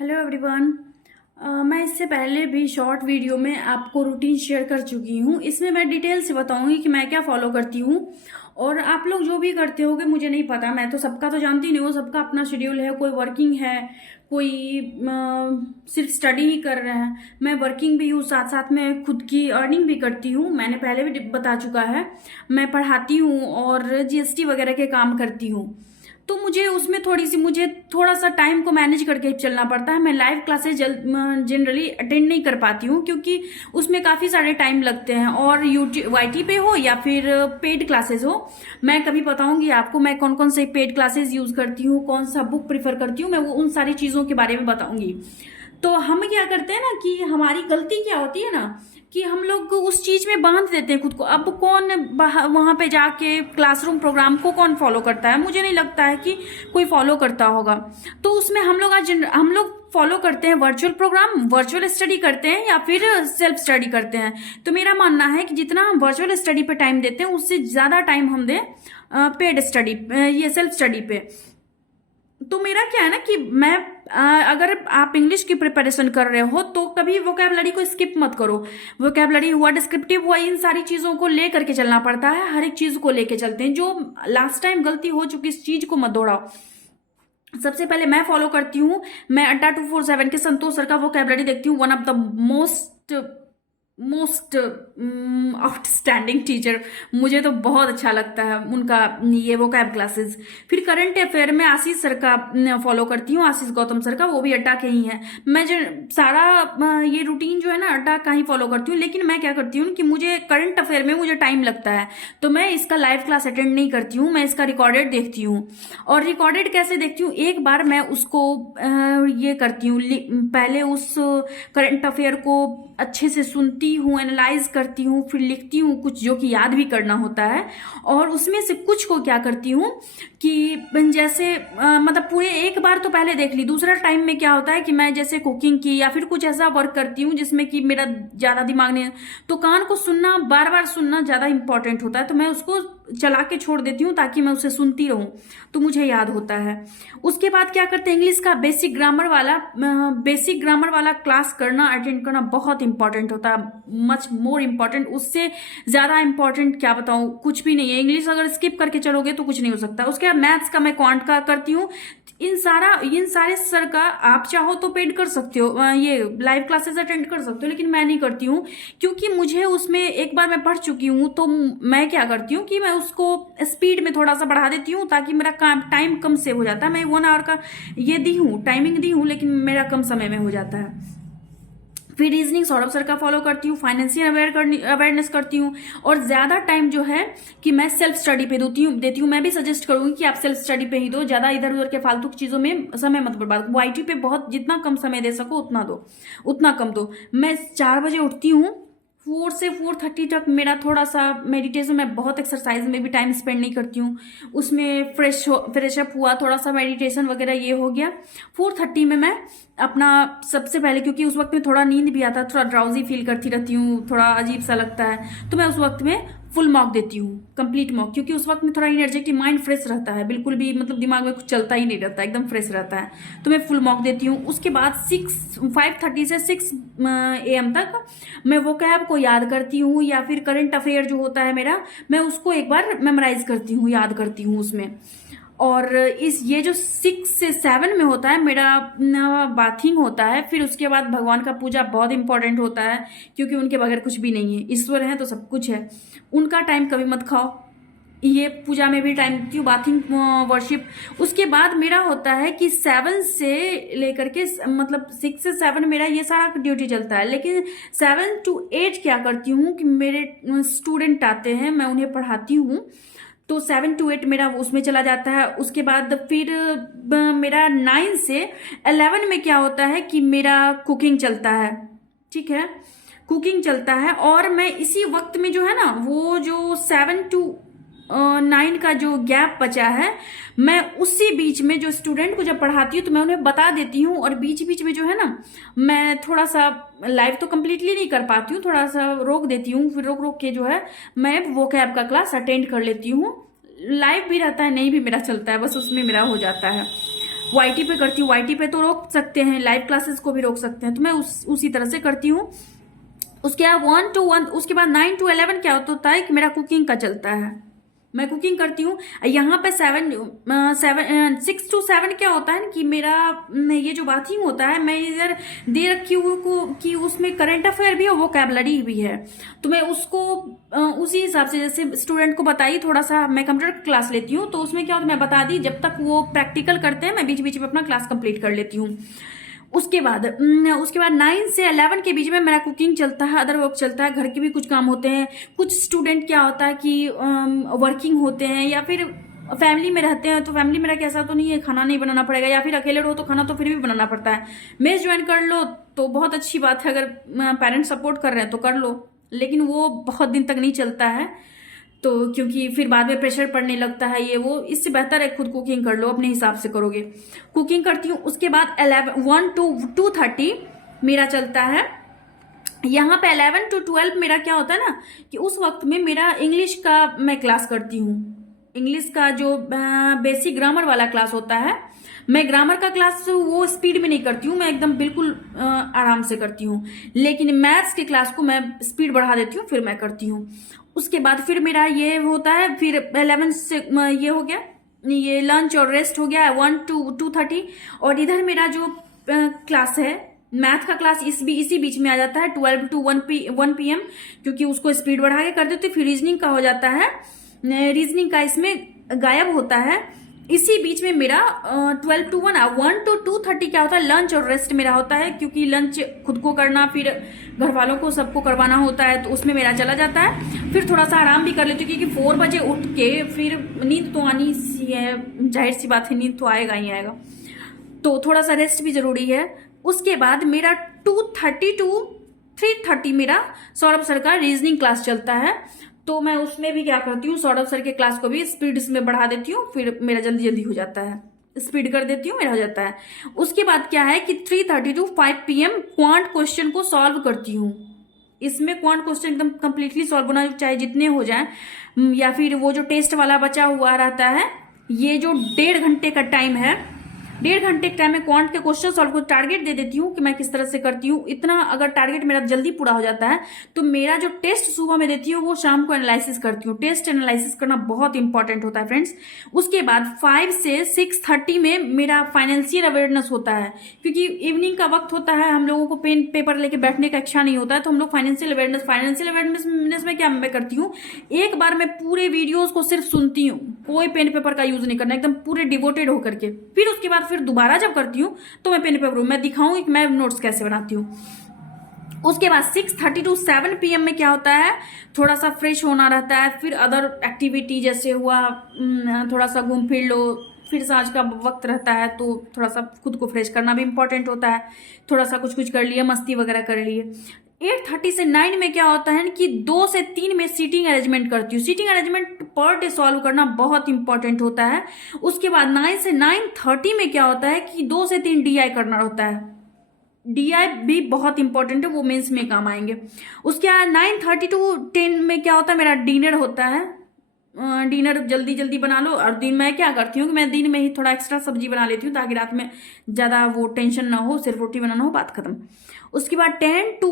Hello everyone. मैं इससे पहले भी शॉर्ट वीडियो में आपको रूटीन शेयर कर चुकी हूँ। इसमें मैं डिटेल से बताऊंगी कि मैं क्या फॉलो करती हूँ और आप लोग जो भी करते होगे मुझे नहीं पता। मैं तो सबका तो जानती नहीं हूँ, सबका अपना शेड्यूल है। कोई वर्किंग है, कोई सिर्फ स्टडी ही कर रहे हैं। मैं वर्किंग भी हूँ, साथ साथ में खुद की अर्निंग भी करती हूँ। मैंने पहले भी बता चुका है। मैं पढ़ाती हूँ और जीएसटी वगैरह के काम करती हूँ। तो मुझे थोड़ा सा टाइम को मैनेज करके चलना पड़ता है। मैं लाइव क्लासेस जनरली अटेंड नहीं कर पाती हूँ क्योंकि उसमें काफी सारे टाइम लगते हैं, और यूट्यूब वाईटी पे हो या फिर पेड क्लासेस हो। मैं कभी बताऊंगी आपको मैं कौन कौन से पेड क्लासेस यूज करती हूँ, कौन सा बुक प्रिफर करती हूँ। मैं वो उन सारी चीजों के बारे में बताऊंगी। तो हम क्या करते हैं ना कि हमारी गलती क्या होती है ना कि हम लोग उस चीज में बांध देते हैं खुद को। अब कौन वहां पे जाके क्लासरूम प्रोग्राम को कौन फॉलो करता है? मुझे नहीं लगता है कि कोई फॉलो करता होगा। तो उसमें हम लोग फॉलो करते हैं वर्चुअल प्रोग्राम, वर्चुअल स्टडी करते हैं या फिर सेल्फ स्टडी करते हैं। तो मेरा मानना है कि जितना हम वर्चुअल स्टडी पे टाइम देते हैं उससे ज्यादा टाइम हम दें पेड स्टडी, ये सेल्फ स्टडी पे। तो मेरा क्या है ना कि मैं अगर आप इंग्लिश की प्रिपरेशन कर रहे हो तो कभी वोकैबलरी को स्किप मत करो। वोकैबलरी हुआ, डिस्क्रिप्टिव हुआ, इन सारी चीजों को लेकर के चलना पड़ता है। हर एक चीज को लेके चलते हैं। जो लास्ट टाइम गलती हो चुकी इस चीज को मत दोहराओ। सबसे पहले मैं फॉलो करती हूँ, मैं अड्डा 247 के संतोष सर का वोकैबलरी देखती हूँ। One of the most outstanding teacher. मुझे तो बहुत अच्छा लगता है उनका ये वोकैब क्लासेस। फिर करंट अफेयर में आशीष सर का फॉलो करती हूँ, आशीष गौतम सर का, वो भी अड्डा के ही है। मैं जो सारा ये रूटीन जो है ना अड्डा का ही फॉलो करती हूँ। लेकिन मैं क्या करती हूँ कि मुझे करंट अफेयर में मुझे टाइम लगता है तो मैं इसका लाइव क्लास अटेंड नहीं करती हूँ, मैं इसका रिकॉर्डेड देखती हूँ। और रिकॉर्डेड कैसे देखती हूँ? एक बार मैं उसको ये करती हूँ, पहले उस करंट अफेयर को अच्छे से सुनती हूँ, एनालाइज करती हूँ, फिर लिखती हूँ कुछ जो कि याद भी करना होता है। और उसमें से कुछ को क्या करती हूँ कि जैसे मतलब पूरे एक बार तो पहले देख ली, दूसरा टाइम में क्या होता है कि मैं जैसे कुकिंग की या फिर कुछ ऐसा वर्क करती हूँ जिसमें कि मेरा ज्यादा दिमाग नहीं, तो कान को सुनना, बार बार सुनना ज्यादा इंपॉर्टेंट होता है। तो मैं उसको चला के छोड़ देती हूँ ताकि मैं उसे सुनती रहूं, तो मुझे याद होता है। उसके बाद क्या करते हैं, इंग्लिश का बेसिक ग्रामर वाला क्लास करना, अटेंड करना बहुत इंपॉर्टेंट होता है। मच मोर इम्पॉर्टेंट, उससे ज्यादा इंपॉर्टेंट क्या बताऊं, कुछ भी नहीं है। इंग्लिश अगर स्किप करके चलोगे तो कुछ नहीं हो सकता। उसके बाद मैथ्स का मैं क्वांट का करती हूँ। इन सारे सर का आप चाहो तो पेड कर सकते हो, ये लाइव क्लासेस अटेंड कर सकते हो, लेकिन मैं नहीं करती हूँ क्योंकि मुझे उसमें एक बार मैं पढ़ चुकी हूँ। तो मैं क्या करती हूँ कि मैं उसको स्पीड में थोड़ा सा बढ़ा देती हूँ ताकि मेरा काम टाइम कम सेव हो जाता है। मैं 1 आवर का ये दी हूँ, टाइमिंग दी हूँ, लेकिन मेरा कम समय में हो जाता है। फिर रीजनिंग सौरभ सर का फॉलो करती हूँ, फाइनेंशियल अवेयरनेस करती हूँ। और ज्यादा टाइम जो है कि मैं सेल्फ स्टडी पे देती हूँ। मैं भी सजेस्ट करूंगी कि आप सेल्फ स्टडी पे ही दो, ज्यादा इधर उधर के फालतू चीजों में समय मत बर्बाद। वाईटी पे बहुत जितना कम समय दे सको उतना दो, उतना कम दो। मैं 4 बजे उठती हूँ, 4 से 4:30 तक मेरा थोड़ा सा मेडिटेशन, मैं बहुत एक्सरसाइज में भी टाइम स्पेंड नहीं करती हूँ। उसमें फ्रेशअप हुआ, थोड़ा सा मेडिटेशन वगैरह ये हो गया। 4:30 में मैं अपना सबसे पहले, क्योंकि उस वक्त में थोड़ा नींद भी आता है, थोड़ा ड्राउजी फील करती रहती हूँ, थोड़ा अजीब सा लगता है, तो मैं उस वक्त में फुल मॉक देती हूँ, कंप्लीट मॉक। क्योंकि उस वक्त में थोड़ा एनर्जेटिक, माइंड फ्रेश रहता है, बिल्कुल भी मतलब दिमाग में कुछ चलता ही नहीं रहता, एकदम फ्रेश रहता है। तो मैं फुल मॉक देती हूँ। उसके बाद 5:30 से 6 AM तक मैं वो कैब को याद करती हूँ, या फिर करंट अफेयर जो होता है मेरा, मैं उसको एक बार मेमोराइज करती हूँ, याद करती हूँ उसमें। और ये जो 6 से 7 में होता है मेरा बाथिंग होता है। फिर उसके बाद भगवान का पूजा बहुत इंपॉर्टेंट होता है क्योंकि उनके बगैर कुछ भी नहीं है। ईश्वर है तो सब कुछ है, उनका टाइम कभी मत खाओ। ये पूजा में भी टाइम देती हूँ, बाथिंग, वर्शिप। उसके बाद मेरा होता है कि 7 से लेकर के मतलब 6 से 7 मेरा ये सारा ड्यूटी चलता है। लेकिन 7 to 8 क्या करती हूँ कि मेरे स्टूडेंट आते हैं, मैं उन्हें पढ़ाती हूँ, तो 7 to 8 मेरा उसमें चला जाता है। उसके बाद फिर मेरा 9 से 11 में क्या होता है कि मेरा कुकिंग चलता है, ठीक है, कुकिंग चलता है। और मैं इसी वक्त में जो है ना, वो जो 7 to 9 का जो गैप बचा है, मैं उसी बीच में जो स्टूडेंट को जब पढ़ाती हूँ तो मैं उन्हें बता देती हूँ। और बीच बीच में जो है ना, मैं थोड़ा सा लाइव तो कंप्लीटली नहीं कर पाती हूँ, थोड़ा सा रोक देती हूँ। फिर रोक रोक के जो है मैं वो कैब का क्लास अटेंड कर लेती हूँ। लाइव भी रहता है, नहीं भी मेरा चलता है, बस उसमें मेरा हो जाता है। वाईटी पे करती हूँ। वाईटी पे तो रोक सकते हैं, लाइव क्लासेस को भी रोक सकते हैं, तो मैं उसी तरह से करती हूँ। उसके बाद 1 to 1, उसके बाद 9 to 11 क्या होता है कि मेरा कुकिंग का चलता है, मैं कुकिंग करती हूँ। यहाँ पे 6 to 7 क्या होता है कि मेरा ये जो बाथिंग होता है, मैं इधर दे रखी हूँ कि उसमें करंट अफेयर भी है, वोकैबुलरी भी है, तो मैं उसको उसी हिसाब से, जैसे स्टूडेंट को बताई, थोड़ा सा मैं कंप्यूटर क्लास लेती हूँ, तो उसमें क्या होता है मैं बता दी, जब तक वो प्रैक्टिकल करते हैं मैं बीच बीच में अपना क्लास कंप्लीट कर लेती हूँ। उसके बाद 9 से 11 के बीच में मेरा कुकिंग चलता है, अदर वर्क चलता है, घर के भी कुछ काम होते हैं। कुछ स्टूडेंट क्या होता है कि वर्किंग होते हैं या फिर फैमिली में रहते हैं, तो फैमिली मेरा कैसा तो नहीं है खाना नहीं बनाना पड़ेगा, या फिर अकेले रहो तो खाना तो फिर भी बनाना पड़ता है। मेस ज्वाइन कर लो तो बहुत अच्छी बात है, अगर पेरेंट्स सपोर्ट कर रहे हैं तो कर लो, लेकिन वो बहुत दिन तक नहीं चलता है, तो क्योंकि फिर बाद में प्रेशर पड़ने लगता है ये वो, इससे बेहतर है खुद कुकिंग कर लो, अपने हिसाब से करोगे। कुकिंग करती हूँ। उसके बाद 1 to 2:30 मेरा चलता है। यहाँ पे 11 to 12 मेरा क्या होता है ना कि उस वक्त में मेरा इंग्लिश का मैं क्लास करती हूँ। इंग्लिश का जो बेसिक ग्रामर वाला क्लास होता है, मैं ग्रामर का क्लास वो स्पीड में नहीं करती हूँ, मैं एकदम बिल्कुल आराम से करती हूँ, लेकिन मैथ्स के क्लास को मैं स्पीड बढ़ा देती हूँ, फिर मैं करती हूँ। उसके बाद फिर मेरा ये होता है, फिर 11 से ये हो गया, ये लंच और रेस्ट हो गया 1 to 2:30। और इधर मेरा जो क्लास है मैथ का क्लास इसी बीच में आ जाता है 12 to 1 PM, क्योंकि उसको स्पीड बढ़ा के कर देते। फिर रीजनिंग का हो जाता है, रीजनिंग का इसमें गायब होता है। इसी बीच में मेरा 12 to 1 to 2:30 क्या होता है, लंच और रेस्ट मेरा होता है, क्योंकि लंच खुद को करना, फिर घर वालों को सबको करवाना होता है, तो उसमें मेरा चला जाता है। फिर थोड़ा सा आराम भी कर लेती हूँ, क्योंकि 4 बजे उठ के फिर नींद तो आनी सी है, जाहिर सी बात है, नींद तो आएगा ही आएगा, तो थोड़ा सा रेस्ट भी जरूरी है। उसके बाद मेरा 2:30 to 3:30 मेरा सौरभ सर का रीजनिंग क्लास चलता है, तो मैं उसमें भी क्या करती हूँ, सौरभ सर के क्लास को भी स्पीड इसमें बढ़ा देती हूँ, फिर मेरा जल्दी जल्दी हो जाता है, स्पीड कर देती हूँ, मेरा हो जाता है। उसके बाद क्या है कि 3:30 to 5 PM क्वांट क्वेश्चन को सॉल्व करती हूँ। इसमें क्वांट क्वेश्चन एकदम कंप्लीटली सॉल्व होना, चाहे जितने हो जाए, या फिर वो जो टेस्ट वाला बचा हुआ रहता है, ये जो 1.5 घंटे का टाइम है, 1.5 घंटे के टाइम में क्वांट के क्वेश्चन सॉल्व को टारगेट दे देती हूँ कि मैं किस तरह से करती हूँ। इतना अगर टारगेट मेरा जल्दी पूरा हो जाता है तो मेरा जो टेस्ट सुबह में देती हूँ वो शाम को एनालिसिस करती हूँ। टेस्ट एनालिसिस करना बहुत इंपॉर्टेंट होता है फ्रेंड्स। उसके बाद 5 से 6:30 में मेरा फाइनेंशियल अवेयरनेस होता है, क्योंकि इवनिंग का वक्त होता है, हम लोगों को पेन पेपर लेके बैठने का इच्छा नहीं होता है, तो हम लोग फाइनेंशियल अवेयरनेस में क्या मैं करती हूँ, एक बार मैं पूरे वीडियोज को सिर्फ सुनती हूँ, कोई पेन पेपर का यूज नहीं करना, एकदम पूरे डिवोटेड होकर के। फिर उसके बाद फिर दोबारा जब करती हूँ तो मैं पेन पेपर मैं दिखाऊंगी कि मैं नोट्स कैसे बनाती हूँ। उसके बाद 6:30 to 7 PM में क्या होता है, थोड़ा सा फ्रेश होना रहता है, फिर अदर एक्टिविटी जैसे हुआ थोड़ा सा घूम फिर लो, फिर सांझ का वक्त रहता है तो थोड़ा सा खुद को फ्रेश करना भी इंपॉर्टेंट होता है, थोड़ा सा कुछ कर लिए, मस्ती वगैरह कर लिए। 8:30 से 9 में क्या होता है कि 2 से 3 में सीटिंग अरेंजमेंट करती हूँ। Seating arrangement per day solve करना बहुत इंपॉर्टेंट होता है। उसके बाद 9 से 9:30 में क्या होता है कि 2 से 3 DI करना होता है। DI भी बहुत इंपॉर्टेंट है, वो मेंस में काम आएंगे। उसके बाद 9:30 to 10 में क्या होता है, मेरा डिनर होता है। डिनर जल्दी जल्दी बना लो, और दिन में क्या करती हूँ कि मैं दिन में ही थोड़ा एक्स्ट्रा सब्जी बना लेती हूँ, ताकि रात में ज़्यादा वो टेंशन ना हो, सिर्फ रोटी बनाना हो, बात खत्म। उसके बाद 10 to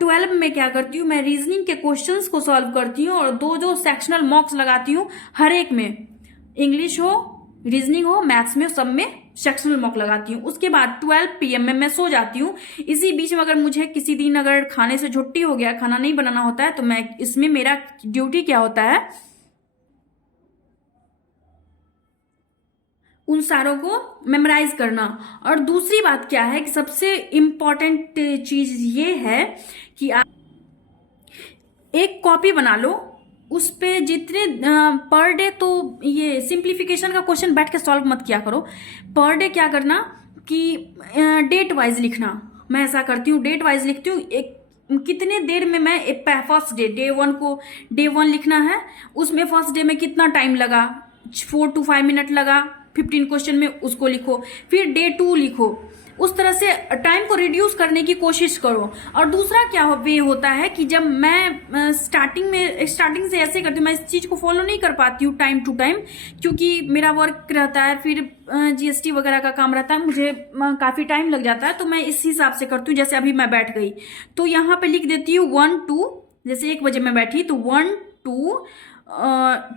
12 में क्या करती हूँ, मैं रीजनिंग के क्वेश्चंस को सॉल्व करती हूँ, और 2 जो सेक्शनल मॉक्स लगाती हूँ हर एक में, इंग्लिश हो, रीजनिंग हो, मैथ्स में, सब में सेक्शनल मॉक लगाती हूँ। उसके बाद 12 PM में मैं सो जाती हूँ। इसी बीच में अगर मुझे किसी दिन अगर खाने से छुट्टी हो गया, खाना नहीं बनाना होता है, तो मैं इसमें मेरा ड्यूटी क्या होता है, उन सारों को मेमोराइज करना। और दूसरी बात क्या है कि सबसे इंपॉर्टेंट चीज ये है कि आप एक कॉपी बना लो, उस पे जितने पर डे, तो ये सिंप्लीफिकेशन का क्वेश्चन बैठ के सॉल्व मत किया करो, पर डे क्या करना कि डेट वाइज लिखना। मैं ऐसा करती हूँ, डेट वाइज लिखती हूँ, एक कितने देर में मैं फर्स्ट डे 1 को डे 1 लिखना है, उसमें फर्स्ट डे में कितना टाइम लगा, 4 to 5 मिनट लगा, 15 क्वेश्चन में उसको लिखो। फिर डे 2 लिखो, उस तरह से टाइम को रिड्यूस करने की कोशिश करो। और दूसरा क्या वे होता है कि जब मैं स्टार्टिंग से ऐसे करती हूँ, मैं इस चीज को फॉलो नहीं कर पाती हूँ टाइम टू टाइम, क्योंकि मेरा वर्क रहता है, फिर जीएसटी वगैरह का काम रहता है, मुझे काफी टाइम लग जाता है। तो मैं इस हिसाब से करती हूँ, जैसे अभी मैं बैठ गई तो यहाँ पे लिख देती हूँ 1 2, जैसे 1 बजे मैं बैठी तो 1 2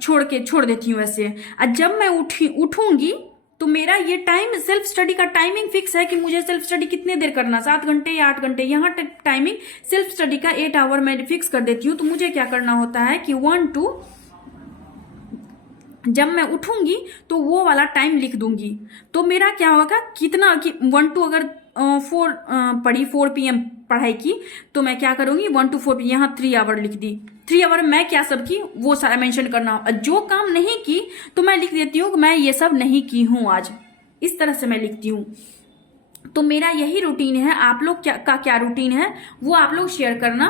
छोड़ देती हूँ वैसे। और जब मैं उठूंगी तो मेरा ये टाइम सेल्फ स्टडी का टाइमिंग फिक्स है कि मुझे सेल्फ स्टडी कितने देर करना, 7 घंटे या 8 घंटे। यहाँ टाइमिंग सेल्फ स्टडी का 8 आवर मैं फिक्स कर देती हूँ। तो मुझे क्या करना होता है कि 1 2, जब मैं उठूंगी तो वो वाला टाइम लिख दूंगी। तो मेरा क्या होगा, कितना कि 1 2 अगर 4 पढ़ी 4 PM पढ़ाई की, तो मैं क्या करूंगी 1 to 4 यहाँ 3 आवर लिख दी। 3 आवर मैं क्या सब की वो सारा मेंशन करना। जो काम नहीं की तो मैं लिख देती हूँ मैं ये सब नहीं की हूँ आज, इस तरह से मैं लिखती हूँ। तो मेरा यही रूटीन है। आप लोग क्या रूटीन है वो आप लोग शेयर करना।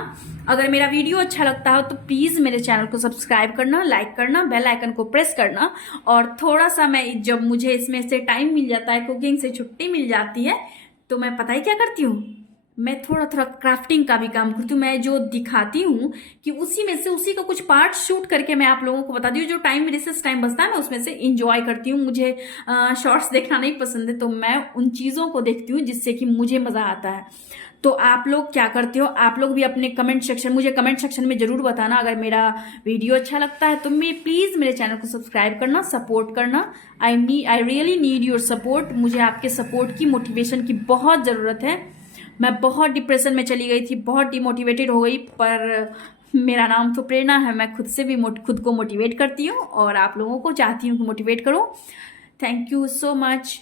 अगर मेरा वीडियो अच्छा लगता हो तो प्लीज मेरे चैनल को सब्सक्राइब करना, लाइक करना, बेल आइकन को प्रेस करना। और थोड़ा सा मैं जब मुझे इसमें से टाइम मिल जाता है, कुकिंग से छुट्टी मिल जाती है, तो मैं पता ही क्या करती हूँ, मैं थोड़ा थोड़ा क्राफ्टिंग का भी काम करती हूँ। मैं जो दिखाती हूँ कि उसी का कुछ पार्ट शूट करके मैं आप लोगों को बताती हूँ। जो टाइम रिसेस टाइम बचता है मैं उसमें से इंजॉय करती हूँ। मुझे शॉर्ट्स देखना नहीं पसंद है, तो मैं उन चीज़ों को देखती हूँ जिससे कि मुझे मज़ा आता है। तो आप लोग क्या करते हो, आप लोग भी अपने मुझे कमेंट सेक्शन में जरूर बताना। अगर मेरा वीडियो अच्छा लगता है तो प्लीज मेरे चैनल को सब्सक्राइब करना, सपोर्ट करना। I really need your support. मुझे आपके सपोर्ट की, मोटिवेशन की बहुत ज़रूरत है। मैं बहुत डिप्रेशन में चली गई थी, बहुत डिमोटिवेटेड हो गई, पर मेरा नाम तो प्रेरणा है। मैं खुद से भी खुद को मोटिवेट करती हूँ और आप लोगों को चाहती हूँ कि मोटिवेट करो। Thank you so much.